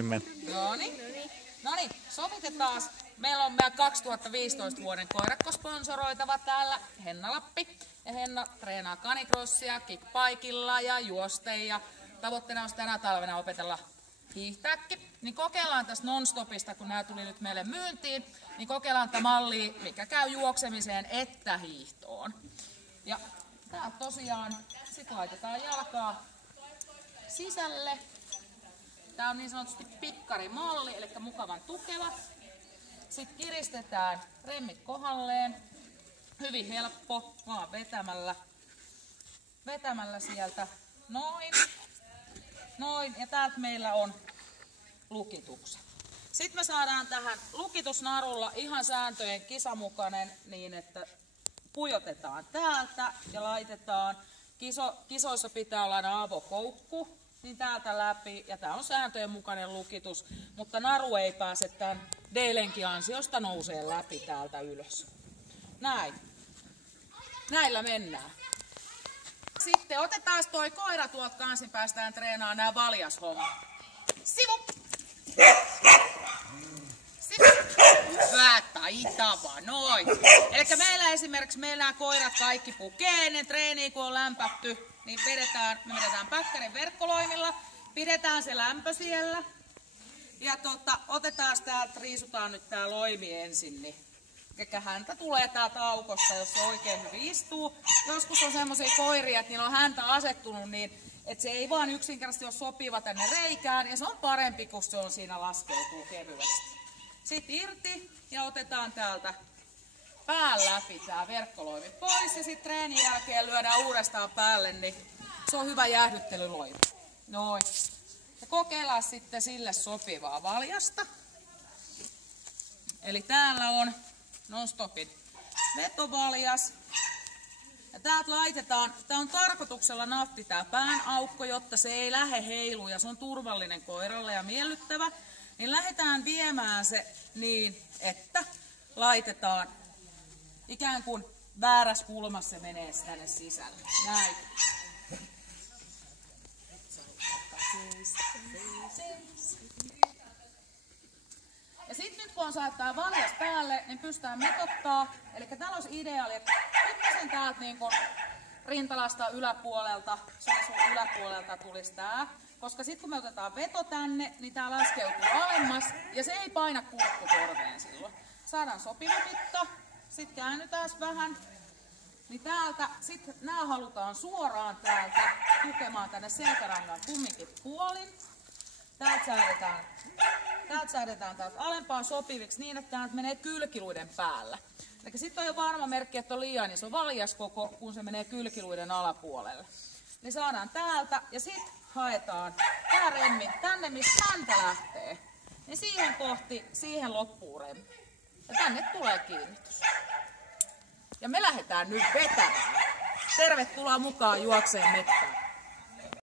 No niin, sovitetaan. Meillä on meidän 2015 vuoden koirakko sponsoroitava täällä Henna Lappi. Ja Henna treenaa canicrossia, kickbikella ja juosten. Ja tavoitteena on tänä talvena opetella hiihtääkin. Niin kokeillaan tästä non-stopista, kun nämä tuli nyt meille myyntiin. Niin kokeillaan tätä mallia, mikä käy juoksemiseen että hiihtoon. Ja tää tosiaan, sit laitetaan jalkaa sisälle. Tää on niin sanotusti pikkarimalli, eli mukavan tukeva. Sitten kiristetään remmit kohdalleen. Hyvin helppo, vaan vetämällä sieltä. Noin. Ja täältä meillä on lukitukset. Sitten me saadaan tähän lukitusnarulla ihan sääntöjen kisamukainen niin, että pujotetaan täältä ja laitetaan. Kisoissa pitää olla aina avokoukku, niin täältä läpi. Ja tää on sääntöjen mukainen lukitus, mutta naru ei pääse tämän D-lenkin ansiosta nousee läpi täältä ylös. Näin. Näillä mennään. Sitten otetaan toi koira tuolta kansin, päästään treenaamaan nää valjashommat. Sivu! Hyvä, taitava, noin. Elikkä meillä esimerkiksi nämä koirat kaikki pukee ennen treeniä, kun on lämpätty, niin me vedetään päkkärin verkkoloimilla, pidetään se lämpö siellä. Ja otetaan täältä, riisutaan nyt tää loimi ensin, niin eikä häntä tulee täältä aukosta, jos se oikein hyvin istuu. Joskus on semmoisia koiria, että niillä on häntä asettunut niin, että se ei vaan yksinkertaisesti ole sopiva tänne reikään, ja se on parempi, kun se on siinä laskeutuu kevyesti. Sitten irti ja otetaan täältä pään läpi tää verkkoloimi pois, ja sitten treenin jälkeen lyödään uudestaan päälle, niin se on hyvä jäähdyttelyloimi. Noin. Ja kokeillaan sitten sille sopivaa valjasta. Eli täällä on non-stopin vetovaljas. Ja täältä laitetaan, tää on tarkoituksella nafti tää pään aukko, jotta se ei lähde heiluun ja se on turvallinen koiralle ja miellyttävä. Niin lähdetään viemään se niin, että laitetaan ikään kuin väärässä kulmassa se menee tänne sisälle. Näin. Ja sitten nyt kun on saatu tää valjas päälle, niin pystytään mitottaa. Eli täällä olisi ideaali, että pikkasen täältä niin kun rintalasta yläpuolelta, sun yläpuolelta tulisi tää. Koska sitten kun me otetaan veto tänne, niin tää laskeutuu alemmas ja se ei paina kurkkutorveen silloin. Saadaan sopiva mitta, sitten käännytään vähän. Niin täältä, sitten nää halutaan suoraan täältä tukemaan tänne selkärangan kumminkin puolin. Täältä säädetään täältä alempaan sopiviksi niin, että täältä menee kylkiluiden päällä. Eli sitten on jo varma merkki, että on liian iso valjaskoko, kun se menee kylkiluiden alapuolelle. Niin saadaan täältä ja sitten haetaan tää remmi tänne, mistä häntä lähtee. Niin siihen kohti, siihen loppuu remmi. Ja tänne tulee kiinnitys. Ja me lähdetään nyt vetämään. Tervetuloa mukaan juokseen mettään.